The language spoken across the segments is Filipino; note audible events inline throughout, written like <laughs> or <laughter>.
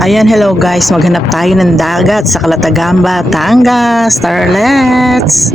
Ayan, hello guys. Maghanap tayo ng dagat sa Kalatagamba, Tanga. Starlets!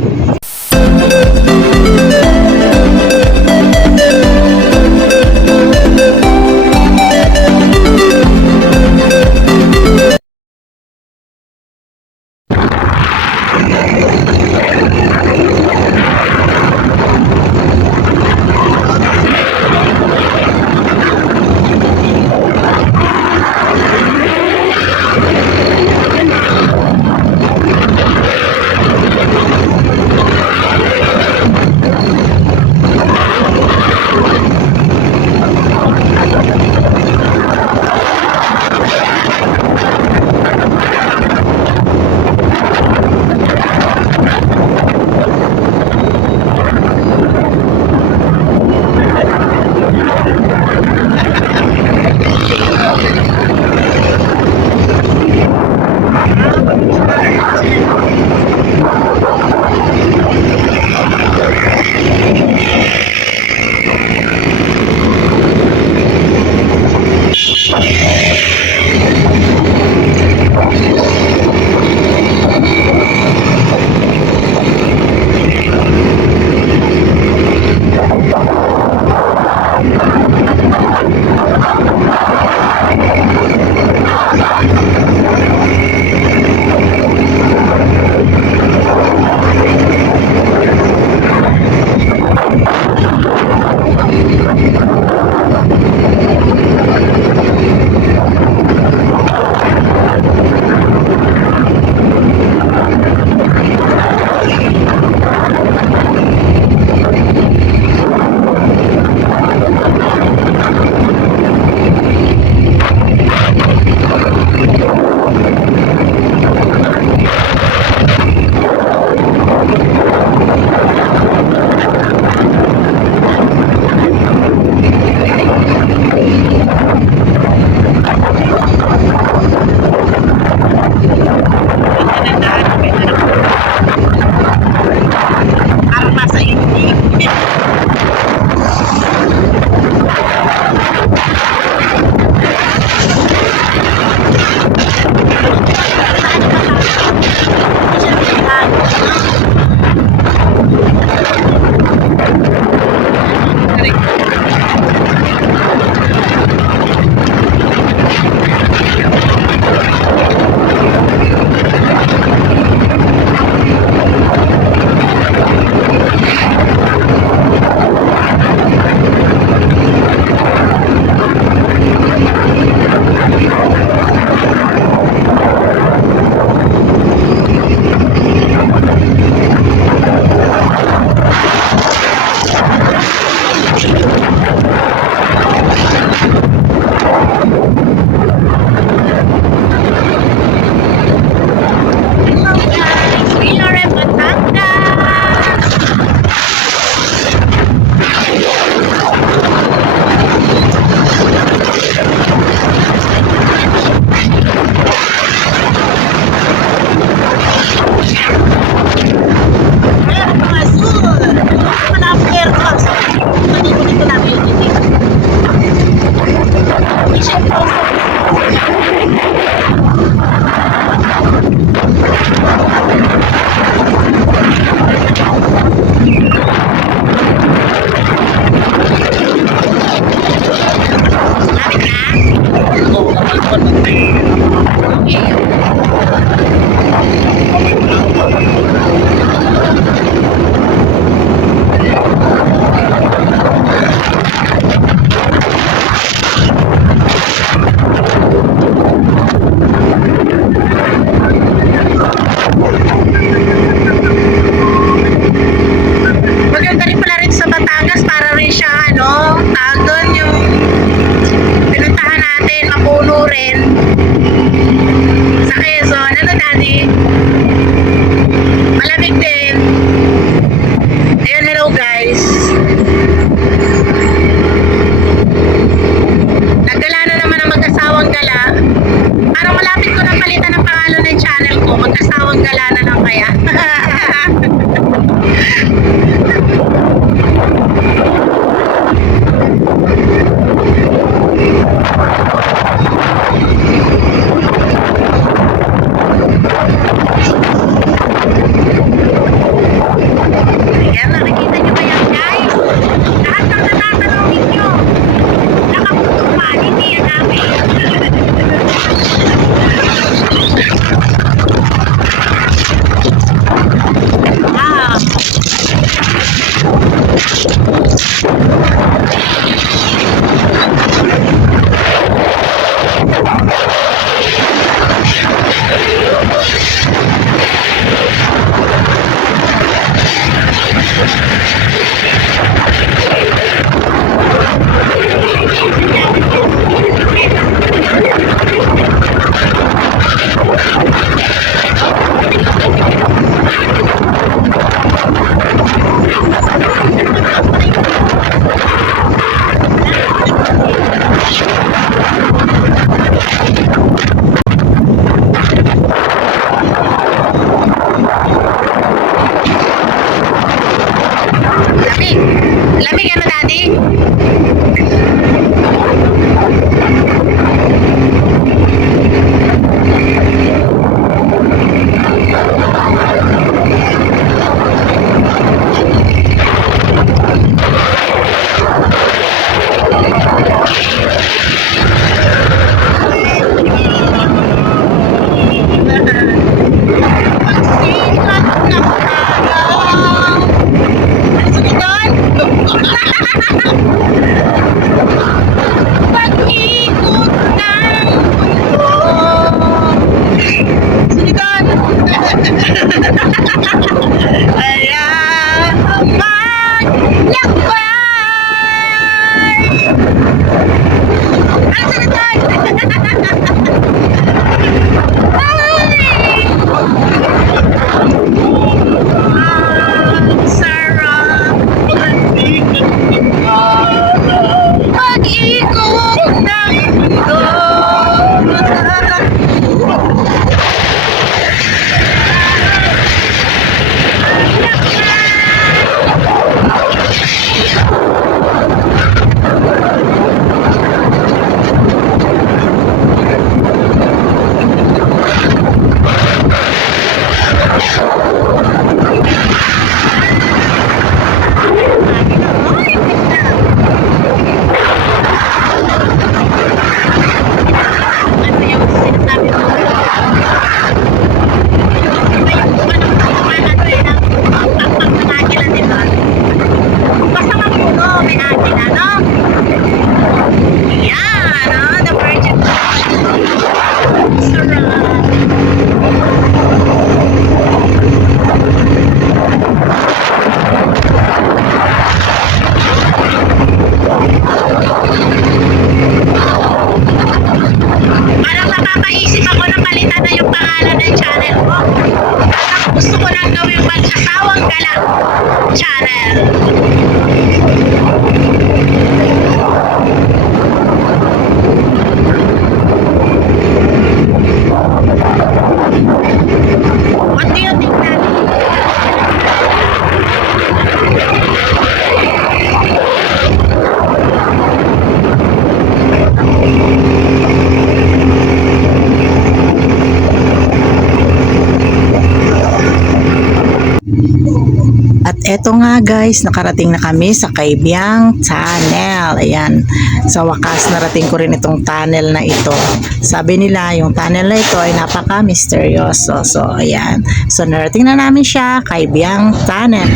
Eto nga guys, nakarating na kami sa Kaibiyang Tunnel. Ayan, sa wakas narating ko rin itong tunnel na ito. Sabi nila, yung tunnel na ito ay napaka-misteryoso. So, ayan. So, narating na namin siya, Kaibiyang Tunnel.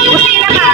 Kusina ka!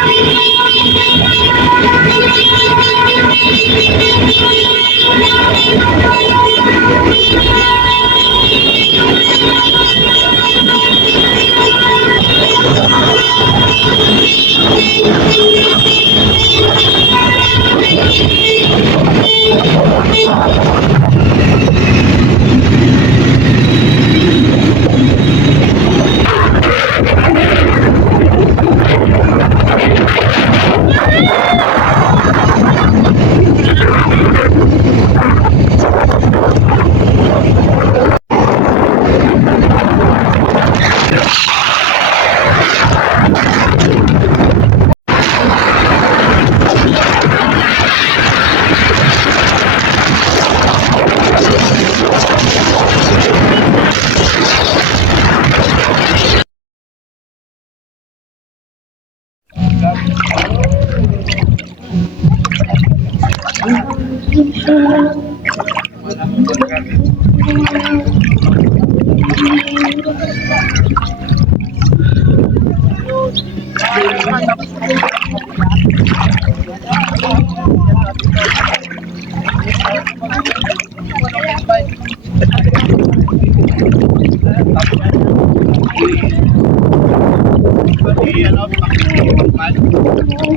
Sila,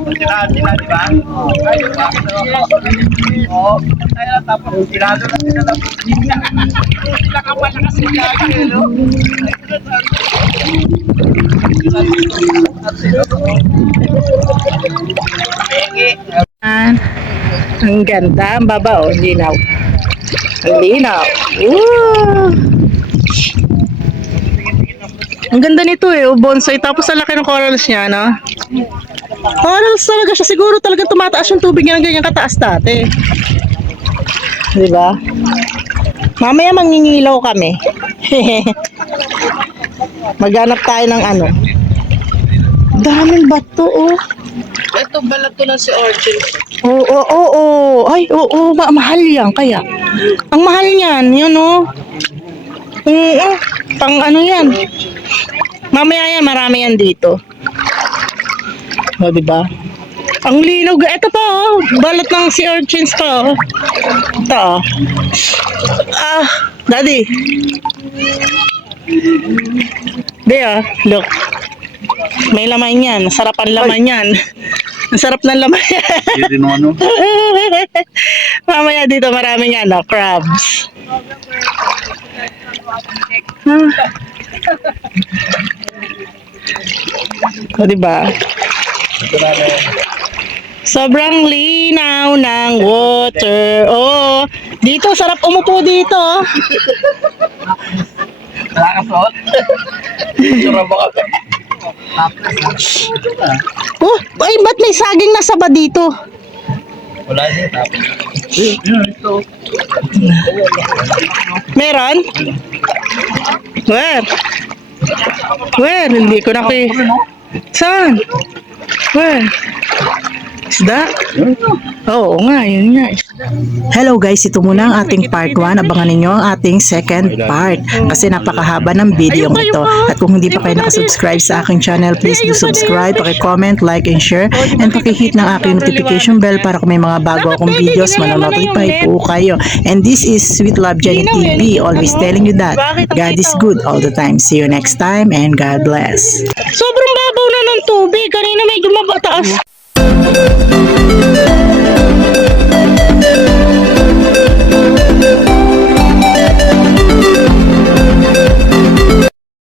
sila, di ba? Oo. Kaya tapos sinado na sila ng pizza. Nakapalakas sila no? Ayan. Ang ganda, ang baba, oh, linaw. Ang linaw. Woo! Ang ganda nito eh, oh, bonsai. Tapos ang laki ng corals niya, no? Corals talaga siya. Siguro talaga tumataas yung tubig niya ng ganyan kataas dati. Di ba? Mamaya mangingilaw kami. <laughs> Maghanap tayo ng ano. Daming bato, oh. Ito balat ko lang si Orchid. Oo, oo, oo. Ay, oo, ma- mahal yan. Kaya, ang mahal niyan, yun o. Oo, pang ano yan. Mamaya yan, marami yan dito. O, diba? Ang linaw. Ito pa, oh. Balat ng sea urchins pa, oh. Ito, oh. Ah, daddy. Di, ah. Look. May laman yan. Sarap ang laman yan. Ang sarap ng laman yan. Hindi mo ano? Mamaya dito maraming ano, crabs. Ah. O, diba? Sobrang linaw ng water. Oh, dito sarap umupo dito. Oh. Malakas mo? Sura ba ka? Oh, ay ba't may saging na saba dito? Wala siya. Tapos. Meron? Where? Where? Hindi ko na kay... Saan? Where? Isda? Oo nga, yun nga. Hello guys, ito muna ang ating part 1. Abangan ninyo ang ating second part. Kasi napakahaba ng video ito. At kung hindi pa kayo nakasubscribe sa aking channel, please do subscribe, paki-comment, like, and share. And paki-hit ng aking notification bell para kung may mga bago akong videos, manonotify po kayo. And this is Sweet Love Jenny TV. Always telling you that God is good all the time. See you next time and God bless. Sobrang babaw na ng tubig. Kanina medyo mabataas.